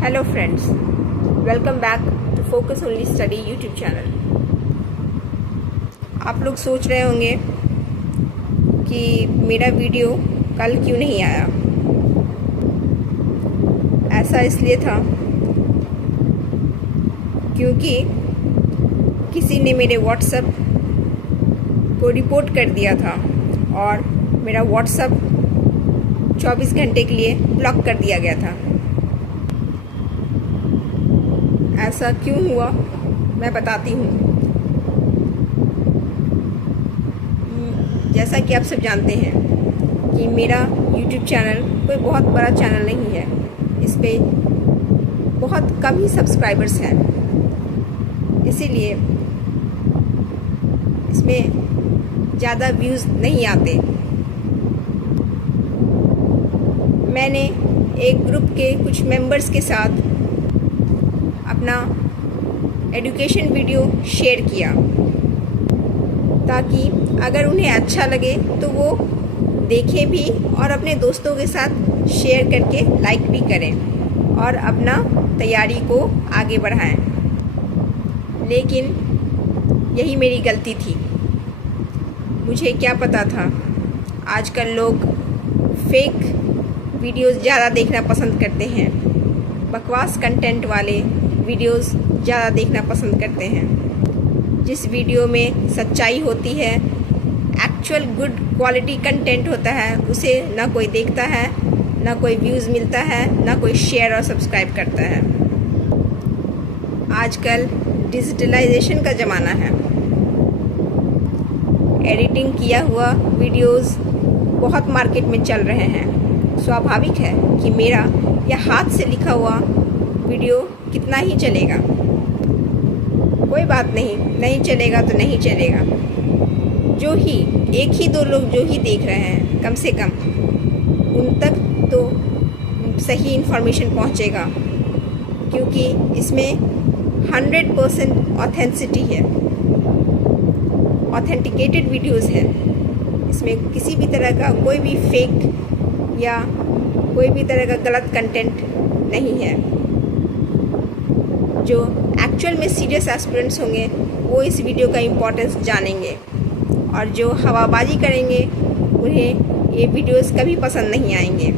Hello friends, welcome back to focus only study YouTube channel. आप लोग सोच रहे होंगे कि मेरा वीडियो कल क्यों नहीं आया। ऐसा इसलिए था क्योंकि किसी ने मेरे व्हाट्सएप को रिपोर्ट कर दिया था और मेरा व्हाट्सएप 24 घंटे के लिए ब्लॉक कर दिया गया था। ऐसा क्यों हुआ मैं बताती हूँ। जैसा कि आप सब जानते हैं कि मेरा YouTube चैनल कोई बहुत बड़ा चैनल नहीं है। इस पे बहुत कम ही सब्सक्राइबर्स हैं, इसीलिए इसमें ज़्यादा व्यूज़ नहीं आते। मैंने एक ग्रुप के कुछ मेंबर्स के साथ अपना एजुकेशन वीडियो शेयर किया ताकि अगर उन्हें अच्छा लगे तो वो देखें भी और अपने दोस्तों के साथ शेयर करके लाइक भी करें और अपना तैयारी को आगे बढ़ाएं। लेकिन यही मेरी गलती थी। मुझे क्या पता था आजकल लोग फेक वीडियोस ज़्यादा देखना पसंद करते हैं, बकवास कंटेंट वाले वीडियोस ज़्यादा देखना पसंद करते हैं। जिस वीडियो में सच्चाई होती है, एक्चुअल गुड क्वालिटी कंटेंट होता है, उसे ना कोई देखता है, ना कोई व्यूज़ मिलता है, ना कोई शेयर और सब्सक्राइब करता है। आजकल डिजिटलाइजेशन का ज़माना है। एडिटिंग किया हुआ वीडियोस बहुत मार्केट में चल रहे हैं। स्वाभाविक है कि मेरा या हाथ से लिखा हुआ वीडियो कितना ही चलेगा। कोई बात नहीं चलेगा तो नहीं चलेगा। जो ही एक ही दो लोग जो ही देख रहे हैं, कम से कम उन तक तो सही इन्फॉर्मेशन पहुंचेगा, क्योंकि इसमें 100% ऑथेंटिसिटी है, ऑथेंटिकेटेड वीडियोस है। इसमें किसी भी तरह का कोई भी फेक या कोई भी तरह का गलत कंटेंट नहीं है। जो एक्चुअल में सीरियस एस्पिरेंट्स होंगे वो इस वीडियो का इम्पोर्टेंस जानेंगे, और जो हवाबाजी करेंगे उन्हें ये वीडियोस कभी पसंद नहीं आएंगे।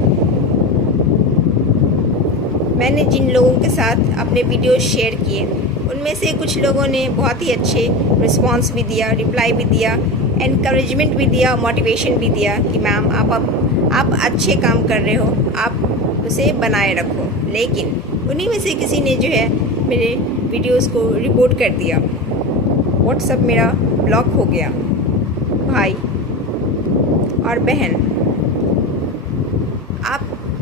मैंने जिन लोगों के साथ अपने वीडियोस शेयर किए, उनमें से कुछ लोगों ने बहुत ही अच्छे रिस्पांस भी दिया, रिप्लाई भी दिया, एनकरेजमेंट भी दिया, मोटिवेशन भी दिया कि मैम आप अच्छे काम कर रहे हो, आप उसे बनाए रखो। लेकिन उन्हीं में से किसी ने जो है मेरे वीडियोस को रिपोर्ट कर दिया। व्हाट्सएप मेरा ब्लॉक हो गया। भाई और बहन, आप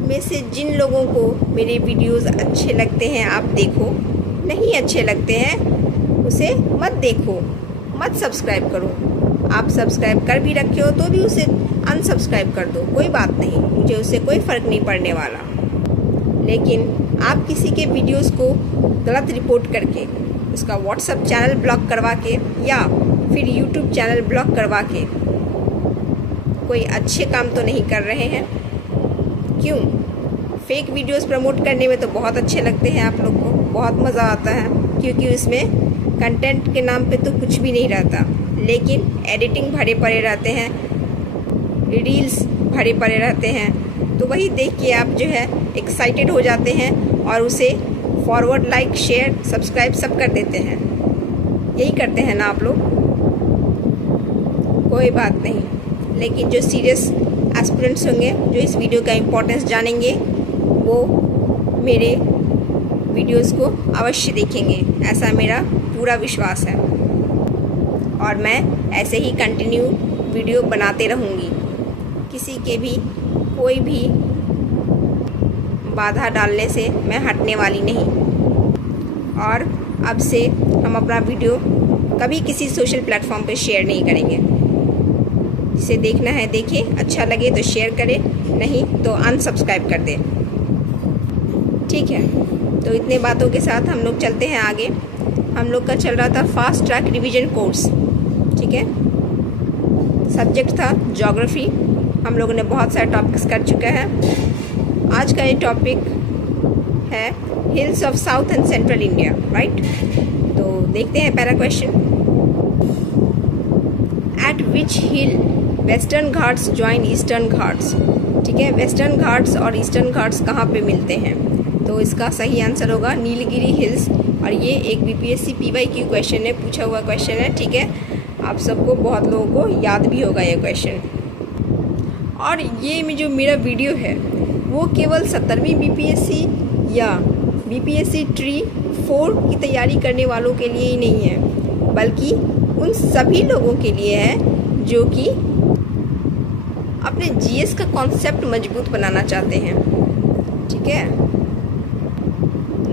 में से जिन लोगों को मेरे वीडियोस अच्छे लगते हैं आप देखो, नहीं अच्छे लगते हैं उसे मत देखो, मत सब्सक्राइब करो। आप सब्सक्राइब कर भी रखे हो तो भी उसे अनसब्सक्राइब कर दो, कोई बात नहीं, मुझे उससे कोई फ़र्क नहीं पड़ने वाला। लेकिन आप किसी के वीडियोस को गलत रिपोर्ट करके उसका व्हाट्सएप चैनल ब्लॉक करवा के या फिर यूट्यूब चैनल ब्लॉक करवा के कोई अच्छे काम तो नहीं कर रहे हैं। क्यों? फेक वीडियोस प्रमोट करने में तो बहुत अच्छे लगते हैं आप लोग को, बहुत मज़ा आता है, क्योंकि उसमें कंटेंट के नाम पे तो कुछ भी नहीं रहता, लेकिन एडिटिंग भरे पड़े रहते हैं, रील्स भरे पड़े रहते हैं। तो वही देख के आप जो है एक्साइटेड हो जाते हैं और उसे फॉरवर्ड, लाइक, शेयर, सब्सक्राइब सब कर देते हैं। यही करते हैं ना आप लोग। कोई बात नहीं, लेकिन जो सीरियस एस्पिरेंट्स होंगे, जो इस वीडियो का इम्पोर्टेंस जानेंगे, वो मेरे वीडियोस को अवश्य देखेंगे, ऐसा मेरा पूरा विश्वास है। और मैं ऐसे ही कंटिन्यू वीडियो बनाते रहूँगी। किसी के भी कोई भी बाधा डालने से मैं हटने वाली नहीं। और अब से हम अपना वीडियो कभी किसी सोशल प्लेटफॉर्म पर शेयर नहीं करेंगे। जिसे देखना है देखे, अच्छा लगे तो शेयर करें, नहीं तो अनसब्सक्राइब कर दें। ठीक है, तो इतने बातों के साथ हम लोग चलते हैं आगे। हम लोग का चल रहा था फास्ट ट्रैक रिवीजन कोर्स। ठीक है, सब्जेक्ट था ज्योग्राफी। हम लोगों ने बहुत सारे टॉपिक्स कर चुके हैं। आज का ये टॉपिक है hills of south and central India, right. तो देखते हैं पहला क्वेश्चन। एट विच हिल western Ghats join eastern Ghats. ठीक है, वेस्टर्न घाट्स और ईस्टर्न घाट्स कहाँ पे मिलते हैं? तो इसका सही आंसर होगा नीलगिरी हिल्स। और ये एक बीपीएससी पीवाईक्यू क्वेश्चन है, पूछा हुआ क्वेश्चन है। ठीक है, आप सबको बहुत लोगों को याद भी होगा ये क्वेश्चन। और ये में जो मेरा वीडियो है वो केवल 17वीं बीपीएससी या बीपीएससी ट्री 4 की तैयारी करने वालों के लिए ही नहीं है, बल्कि उन सभी लोगों के लिए है जो कि अपने जीएस का कॉन्सेप्ट मजबूत बनाना चाहते हैं। ठीक है,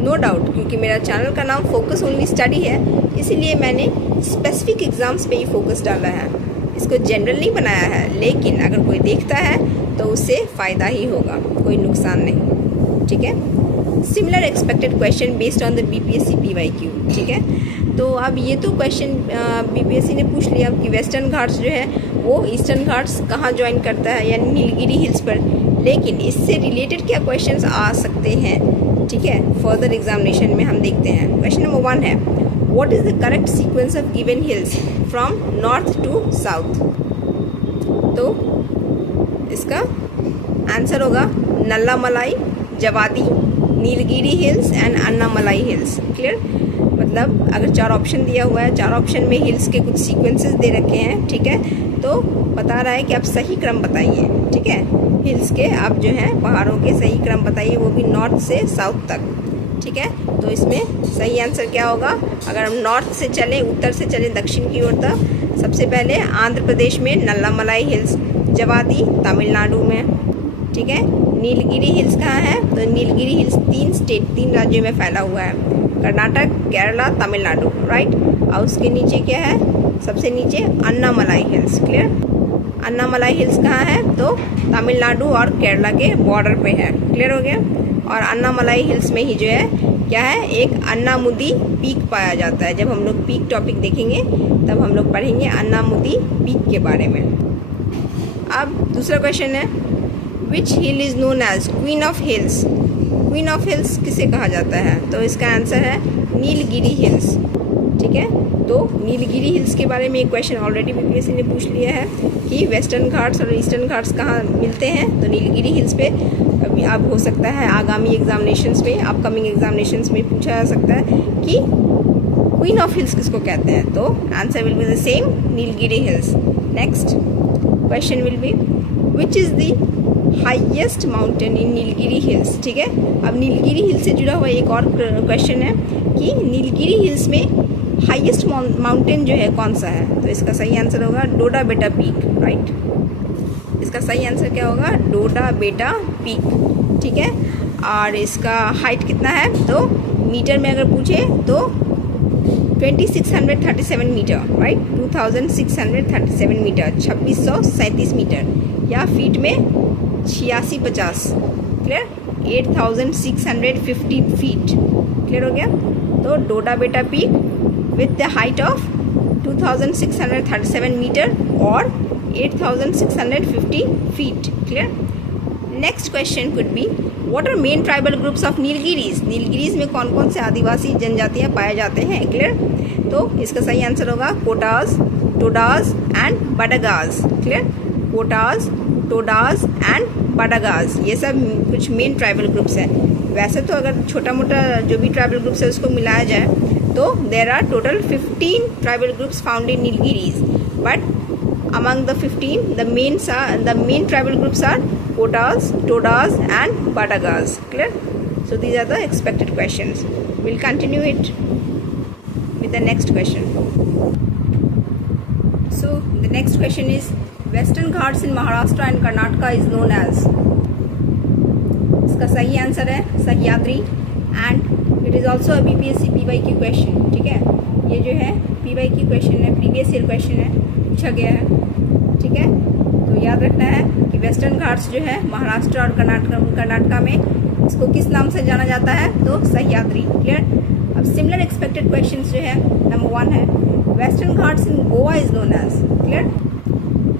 नो डाउट, क्योंकि मेरा चैनल का नाम फोकस ओनली स्टडी है, इसीलिए मैंने स्पेसिफिक एग्जाम्स पे ही फोकस डाला है, इसको जनरल नहीं बनाया है। लेकिन अगर कोई देखता है तो उससे फ़ायदा ही होगा, कोई नुकसान नहीं। ठीक है, similar expected question based on the BPSC PYQ. ठीक है, तो अब ये तो क्वेश्चन बीपीएससी ने पूछ लिया कि वेस्टर्न घाट्स जो है वो ईस्टर्न घाट्स कहाँ ज्वाइन करता है, यानी नीलगिरी हिल्स पर। लेकिन इससे रिलेटेड क्या क्वेश्चंस आ सकते हैं? ठीक है, फर्दर एग्जामिनेशन में हम देखते हैं। क्वेश्चन नंबर 1 है, what is the correct sequence of given hills from north to south. तो इसका आंसर होगा Nallamalai, Javadi, Nilgiri hills and Annamalai hills. Clear, मतलब अगर 4 ऑप्शन दिया हुआ है, 4 ऑप्शन में हिल्स के कुछ सीक्वेंसेस दे रखे हैं। ठीक है, तो बता रहा है कि आप सही क्रम बताइए। ठीक है, हिल्स के आप जो है पहाड़ों के सही क्रम बताइए, वो भी नॉर्थ से साउथ तक। ठीक है, तो इसमें सही आंसर क्या होगा? अगर हम नॉर्थ से चलें, उत्तर से चलें दक्षिण की ओर, तो सबसे पहले आंध्र प्रदेश में नल्लामलाई हिल्स, जवादी तमिलनाडु में। ठीक है, नीलगिरी हिल्स कहाँ है? तो नीलगिरी हिल्स 3 राज्यों में फैला हुआ है, कर्नाटक, केरला, तमिलनाडु, राइट। और उसके नीचे क्या है? सबसे नीचे Annamalai hills. Clear, Annamalai hills कहाँ है? तो तमिलनाडु और केरला के बॉर्डर पे है। क्लियर हो गया। और अन्नामलाई हिल्स में ही जो है क्या है? एक अन्नामुदी पीक पाया जाता है। जब हम लोग पीक टॉपिक देखेंगे तब हम लोग पढ़ेंगे अन्नामुदी पीक के बारे में। अब दूसरा क्वेश्चन है, which hill is known as queen of hills. Queen of hills किसे कहा जाता है? तो इसका आंसर है नीलगिरी हिल्स। ठीक है, तो नीलगिरी हिल्स के बारे में एक क्वेश्चन ऑलरेडी बीपीएससी ने पूछ लिया है कि वेस्टर्न घाट्स और ईस्टर्न घाट्स कहाँ मिलते हैं। तो नीलगिरी हिल्स पे अभी अब हो सकता है आगामी एग्जामिनेशंस में, अपकमिंग एग्जामिनेशंस में पूछा जा सकता है कि क्वीन ऑफ हिल्स किसको कहते हैं। तो answer will be the same, Nilgiri hills. Next question will be, which is the highest mountain in Nilgiri hills. ठीक है, अब नीलगिरी हिल्स से जुड़ा हुआ एक और क्वेश्चन है कि नीलगिरी हिल्स में हाईएस्ट माउंटेन जो है कौन सा है। तो इसका सही आंसर होगा डोडा बेटा पीक, राइट। इसका सही आंसर क्या होगा? डोडा बेटा पीक। ठीक है, और इसका हाइट कितना है? तो मीटर में अगर पूछे तो 2637 मीटर, राइट। 2637 मीटर, 2637 मीटर, या फीट में 8650। Clear, 8650 feet. क्लियर हो गया। तो Doda Betta peak with the height of 2637 meter और 8650 feet. Clear. Next question could be, what are main tribal groups of Nilgiris. Nilgiris में कौन कौन से आदिवासी जनजातियां पाए जाते हैं। क्लियर, तो इसका सही आंसर होगा Kotas, Todas and Badagas. Clear, Kotas, Todas and Badagas, ये सब कुछ मेन ट्राइबल ग्रुप्स हैं। वैसे तो अगर छोटा मोटा जो भी ट्राइबल ग्रुप्स है उसको मिलाया जाए तो there are total 15 tribal groups found in Nilgiris, but among the 15 the main tribal groups are Kotas, Todas and Badagas. Clear? So these are the expected questions. We'll continue it with the next question. So the next question is, Western Ghats in Maharashtra and Karnataka is known as. इसका सही answer है Sahyadri, and it is also a BPSC PYQ question. ठीक है, ये जो है PYQ question है, previous year question है, पूछा गया है. ठीक है, तो याद रखना है कि वेस्टर्न घाट्स जो है महाराष्ट्र और कर्नाटका में इसको किस नाम से जाना जाता है, तो सह्याद्री. क्लियर. अब सिमिलर एक्सपेक्टेड क्वेश्चंस जो है, नंबर 1 है, western Ghats in Goa is known as. Clear.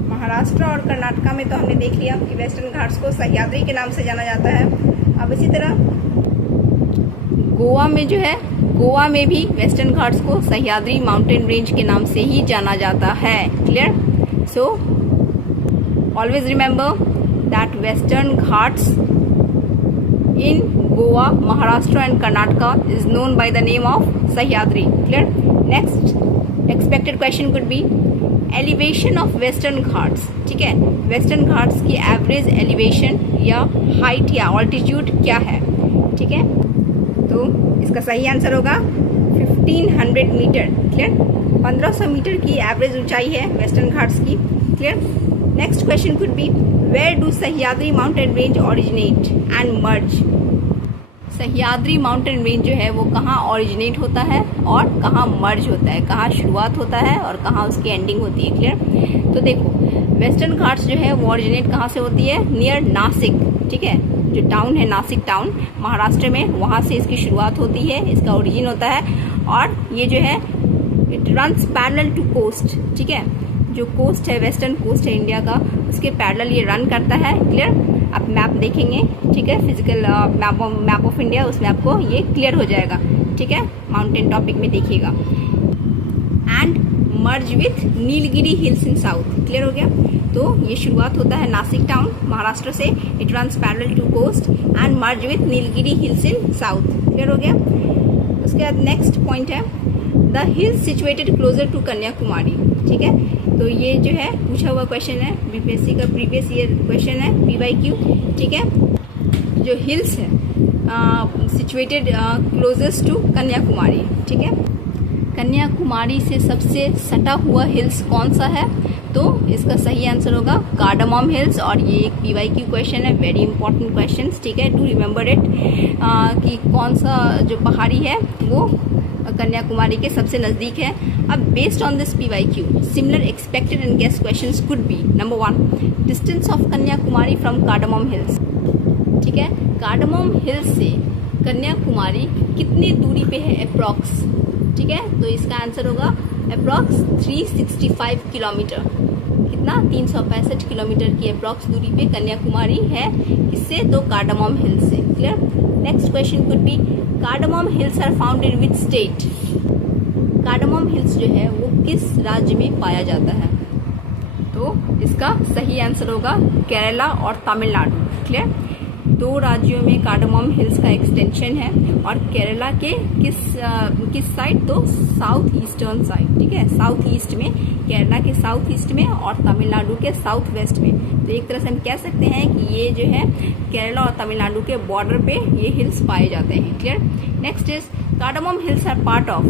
Maharashtra और कर्नाटका में तो हमने देख लिया कि वेस्टर्न घाट्स को सह्याद्री के नाम से जाना जाता है. अब इसी तरह गोवा में जो है, गोवा में भी वेस्टर्न घाट्स को सह्याद्री माउंटेन रेंज के नाम से ही जाना जाता है। Clear? So always remember that western Ghats in Goa, Maharashtra and Karnataka is known by the name of Sahyadri. Clear? Next expected question could be elevation of Western Ghats. ठीक है, Western Ghats की average elevation या height या altitude क्या है? ठीक है, तो इसका सही आंसर होगा 1500 मीटर। क्लियर? 1500 मीटर की एवरेज ऊंचाई है वेस्टर्न घाट्स की। Clear? Next question could be where do Sahyadri mountain range originate and merge. Sahyadri mountain range जो है वो कहाँ ओरिजिनेट होता है और कहाँ मर्ज होता है, कहाँ शुरुआत होता है और कहाँ उसकी एंडिंग होती है। क्लियर? तो देखो, वेस्टर्न घाट्स जो है वो ओरिजिनेट कहाँ से होती है? नियर नासिक। ठीक है, जो टाउन है नासिक टाउन महाराष्ट्र में, वहाँ से इसकी शुरुआत होती है, इसका ओरिजिन होता है। और ये जो है it runs parallel to coast. ठीक है, जो कोस्ट है, वेस्टर्न कोस्ट है इंडिया का, उसके पैरेलल ये रन करता है। क्लियर? आप मैप देखेंगे, ठीक है, फिजिकल मैप ऑफ इंडिया, उसमें आपको ये क्लियर हो जाएगा। ठीक है, माउंटेन टॉपिक में देखिएगा। And merge with Nilgiri hills in south. Clear हो गया? तो ये शुरुआत होता है नासिक टाउन महाराष्ट्र से, it runs parallel to coast and merge with Nilgiri hills in south. Clear हो गया? उसके बाद नेक्स्ट पॉइंट है the hills situated closer to Kanyakumari. ठीक है, तो ये जो है पूछा हुआ क्वेश्चन है, बीपीएससी का प्रीवियस ईयर क्वेश्चन है, PYQ। ठीक है, जो हिल्स है सिचुएटेड क्लोजेस्ट टू कन्याकुमारी। ठीक है, कन्याकुमारी से सबसे सटा हुआ हिल्स कौन सा है? तो इसका सही आंसर होगा कार्डामम हिल्स। और ये एक PYQ क्वेश्चन है, वेरी इंपॉर्टेंट क्वेश्चन। ठीक है, टू रिमेम्बर इट कि कौन सा जो पहाड़ी है वो कन्याकुमारी के सबसे नजदीक है। अब based on this PYQ similar expected and guess questions could be number 1 distance of Kanyakumari from cardamom hills. ठीक है, कार्डामम हिल्स से कन्याकुमारी कितनी दूरी पे है अप्रॉक्स? ठीक है, तो इसका आंसर होगा अप्रॉक्स 365 किलोमीटर। कितना? 365 किलोमीटर की अप्रॉक्स दूरी पे कन्याकुमारी है। किससे? तो कार्डामम हिल्स से। Clear? Next question could be cardamom hills are found in which state. Cardamom hills जो है वो किस राज्य में पाया जाता है? तो इसका सही आंसर होगा केरला और तमिलनाडु। क्लियर? दो राज्यों में कार्डामम हिल्स का एक्सटेंशन है और केरला के किस साइड? तो साउथ ईस्टर्न साइड। ठीक है, साउथ ईस्ट में, केरला के साउथ ईस्ट में और तमिलनाडु के साउथ वेस्ट में। तो एक तरह से हम कह सकते हैं कि ये जो है केरला और तमिलनाडु के बॉर्डर पे ये हिल्स पाए जाते हैं। Clear? Next is cardamom hills are part of.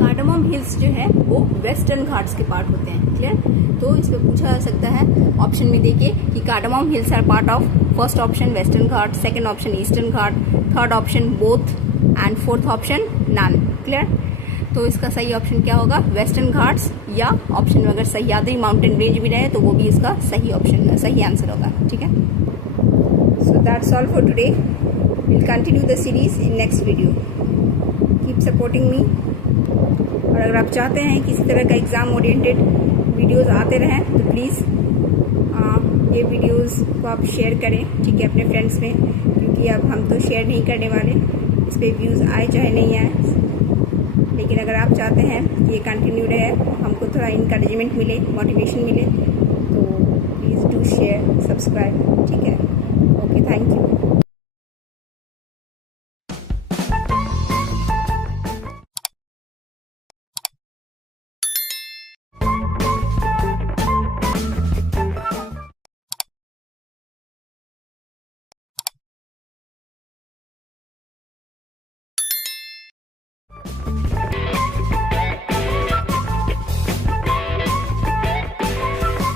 Cardamom hills जो है वो वेस्टर्न घाट्स के पार्ट होते हैं। क्लियर? तो इस पर पूछा जा सकता है ऑप्शन में देखिए कि cardamom hills are part of. First option western Ghat, second option eastern Ghat, third option both and fourth option none. Clear? तो इसका सही ऑप्शन क्या होगा? वेस्टर्न घाट्स, या ऑप्शन में अगर सह्याद्री माउंटेन रेंज भी रहे तो वो भी इसका सही ऑप्शन, सही आंसर होगा। ठीक है, so that's all for today. Will continue the series in next video. Keep supporting me. और अगर आप चाहते हैं कि इसी तरह का एग्जाम ओरिएंटेड वीडियोस आते रहें तो प्लीज़ ये वीडियोस को आप शेयर करें। ठीक है, अपने फ्रेंड्स में, क्योंकि अब हम तो शेयर नहीं करने वाले, इस पर व्यूज़ आए चाहे नहीं आए। लेकिन अगर आप चाहते हैं कि ये कंटिन्यू रहे, हमको थोड़ा इंकरेजमेंट मिले, मोटिवेशन मिले, तो प्लीज़ डू शेयर, सब्सक्राइब। ठीक है।